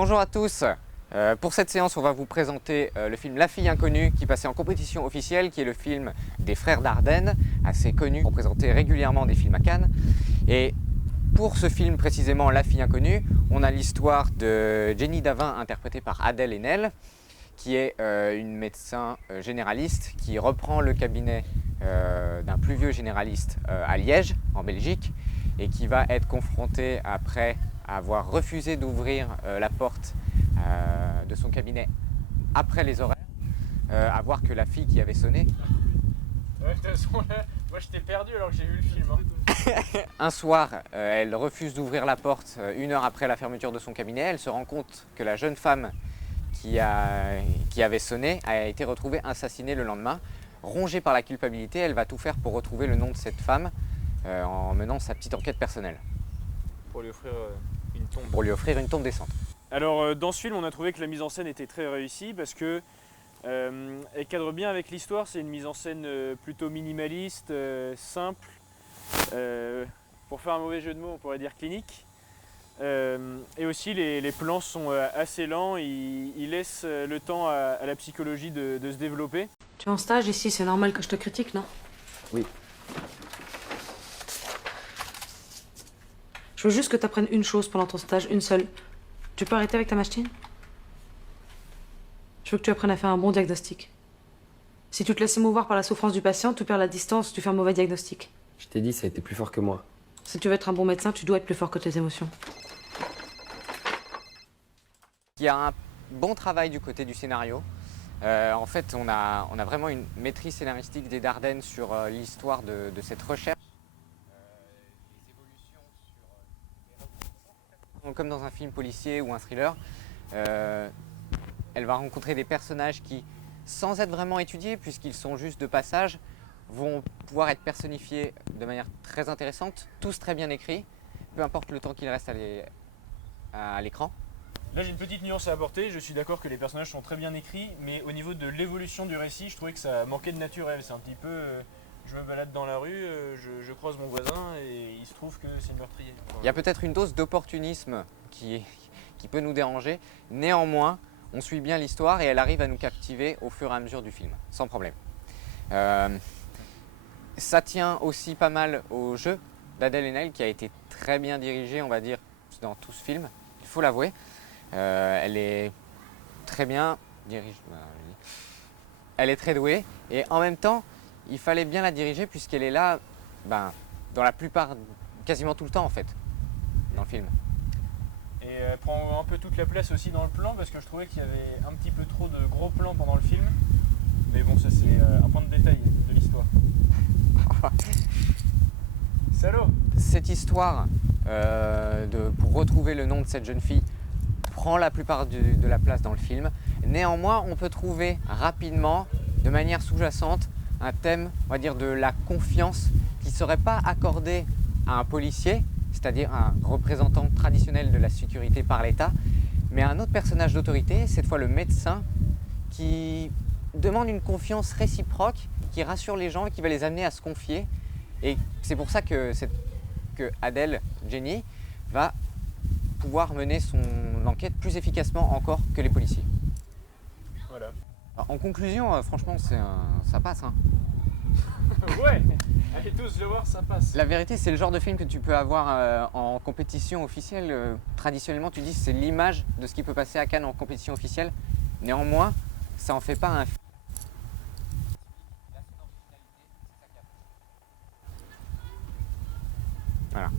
Bonjour à tous. Pour cette séance, on va vous présenter le film La fille inconnue qui passait en compétition officielle, qui est le film des frères Dardenne, assez connu pour présenter régulièrement des films à Cannes. Et pour ce film précisément, La fille inconnue, on a l'histoire de Jenny Davin, interprétée par Adèle Haenel, qui est une médecin généraliste qui reprend le cabinet d'un plus vieux généraliste à Liège, en Belgique, et qui va être confrontée après avoir refusé d'ouvrir la porte de son cabinet après les horaires, à voir que la fille qui avait sonné. Ouais, de toute façon, là, moi je t'ai perdu alors que j'ai vu le film. Hein. Un soir, elle refuse d'ouvrir la porte 1 heure après la fermeture de son cabinet. Elle se rend compte que la jeune femme qui avait sonné a été retrouvée assassinée le lendemain. Rongée par la culpabilité, elle va tout faire pour retrouver le nom de cette femme en menant sa petite enquête personnelle. Pour lui offrir une tombe. Pour lui offrir une tombe décente. Alors dans ce film, on a trouvé que la mise en scène était très réussie parce que elle cadre bien avec l'histoire. C'est une mise en scène plutôt minimaliste, simple. Pour faire un mauvais jeu de mots, on pourrait dire clinique. Et aussi les plans sont assez lents, ils laissent le temps à la psychologie de se développer. Tu es en stage ici, c'est normal que je te critique, non? Oui. Je veux juste que tu apprennes une chose pendant ton stage, une seule. Tu peux arrêter avec ta machine? Je veux que tu apprennes à faire un bon diagnostic. Si tu te laisses émouvoir par la souffrance du patient, tu perds la distance, tu fais un mauvais diagnostic. Je t'ai dit, ça a été plus fort que moi. Si tu veux être un bon médecin, tu dois être plus fort que tes émotions. Il y a un bon travail du côté du scénario. En fait, on a vraiment une maîtrise scénaristique des Dardennes sur l'histoire de cette recherche. Comme dans un film policier ou un thriller, elle va rencontrer des personnages qui, sans être vraiment étudiés, puisqu'ils sont juste de passage, vont pouvoir être personnifiés de manière très intéressante, tous très bien écrits, peu importe le temps qu'il reste à l'écran. Là j'ai une petite nuance à apporter, je suis d'accord que les personnages sont très bien écrits, mais au niveau de l'évolution du récit, je trouvais que ça manquait de naturel. C'est un petit peu, je me balade dans la rue, je croise mon voisin et il se trouve que c'est le meurtrier. Il y a peut-être une dose d'opportunisme qui peut nous déranger, néanmoins on suit bien l'histoire et elle arrive à nous captiver au fur et à mesure du film, sans problème. Ça tient aussi pas mal au jeu d'Adèle Haenel qui a été très bien dirigé, on va dire, dans tout ce film, il faut l'avouer. Elle est très bien dirigée, elle est très douée et en même temps il fallait bien la diriger puisqu'elle est là dans la plupart, quasiment tout le temps en fait, dans le film. Et elle prend un peu toute la place aussi dans le plan parce que je trouvais qu'il y avait un petit peu trop de gros plans pendant le film. Mais bon, ça c'est un point de détail de l'histoire. Salaud! Cette histoire pour retrouver le nom de cette jeune fille prend la plupart de la place dans le film. Néanmoins, on peut trouver rapidement, de manière sous-jacente, un thème, on va dire, de la confiance qui ne serait pas accordé à un policier, c'est-à-dire un représentant traditionnel de la sécurité par l'État, mais à un autre personnage d'autorité, cette fois le médecin, qui demande une confiance réciproque, qui rassure les gens et qui va les amener à se confier. Et c'est pour ça que Adèle, Jenny, va pouvoir mener son enquête plus efficacement encore que les policiers. Voilà. Alors, en conclusion, franchement, ça passe. Hein. Ouais! Allez tous le voir, ça passe. La vérité, c'est le genre de film que tu peux avoir en compétition officielle. Traditionnellement, tu dis que c'est l'image de ce qui peut passer à Cannes en compétition officielle. Néanmoins, ça en fait pas un film. Voilà.